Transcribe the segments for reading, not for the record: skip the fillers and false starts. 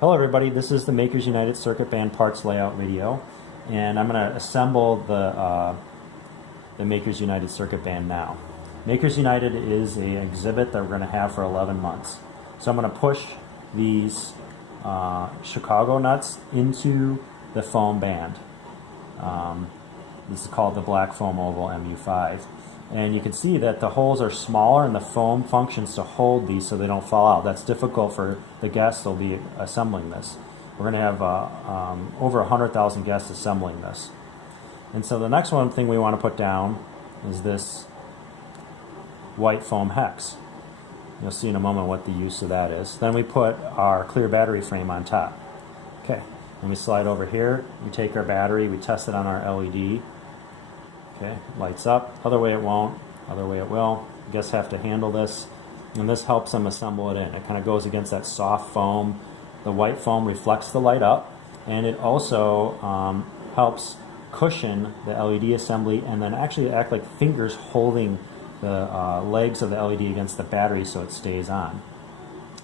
Hello everybody, this is the Makers United Circuit Band parts layout video, and I'm going to assemble the Makers United Circuit Band now. Makers United is an exhibit that we're going to have for 11 months. So I'm going to push these Chicago nuts into the foam band. This is called the Black Foam Oval MU5. And you can see that the holes are smaller and the foam functions to hold these so they don't fall out. That's difficult for the guests that will be assembling this. We're going to have over 100,000 guests assembling this. And so the next one thing we want to put down is this white foam hex. You'll see in a moment what the use of that is. Then we put our clear battery frame on top. Okay, and we slide over here. We take our battery, we test it on our LED. Okay, lights up. Other way it won't. Other way it will. Guests have to handle this, and this helps them assemble it in. It kind of goes against that soft foam. The white foam reflects the light up, and it also helps cushion the LED assembly, and then actually act like fingers holding the legs of the LED against the battery so it stays on.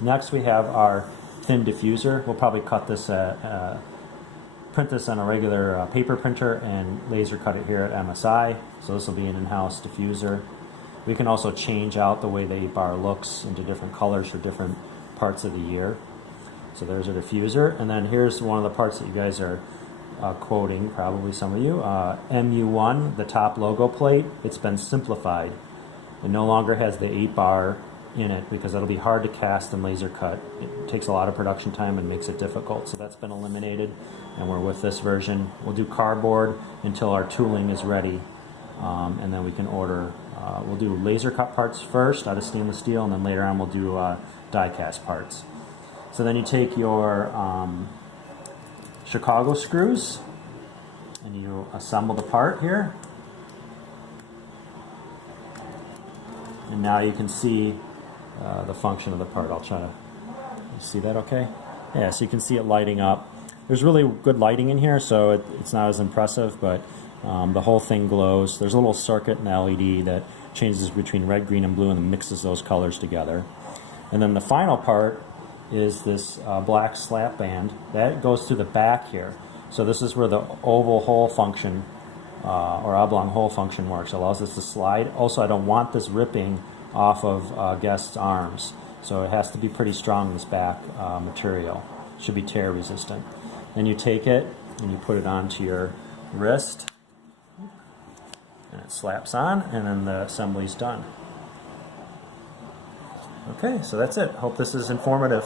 Next, we have our thin diffuser. We'll probably cut this print this on a regular paper printer and laser cut it here at MSI. So this will be an in-house diffuser. We can also change out the way the 8-bar looks into different colors for different parts of the year. So there's a diffuser, and then here's one of the parts that you guys are quoting, probably some of you. MU1, the top logo plate, it's been simplified. It no longer has the 8-bar in it because it'll be hard to cast and laser cut. It takes a lot of production time and makes it difficult, so that's been eliminated, and we're with this version. We'll do cardboard until our tooling is ready, and then we can order. We'll do laser cut parts first out of stainless steel, and then later on we'll do die cast parts. So then you take your Chicago screws and you assemble the part here, and now you can see the function of the part. I'll try to, you see that okay? Yeah, so you can see it lighting up. There's really good lighting in here, so it's not as impressive, but the whole thing glows. There's a little circuit in the LED that changes between red, green, and blue and mixes those colors together. And then the final part is this black slap band. That goes through the back here. So this is where the oval hole function or oblong hole function works. It allows us to slide. Also, I don't want this ripping off of guests' arms, so it has to be pretty strong, this back material. It should be tear resistant. Then you take it and you put it onto your wrist, and it slaps on, and then the assembly's done. Okay, so that's it. Hope this is informative.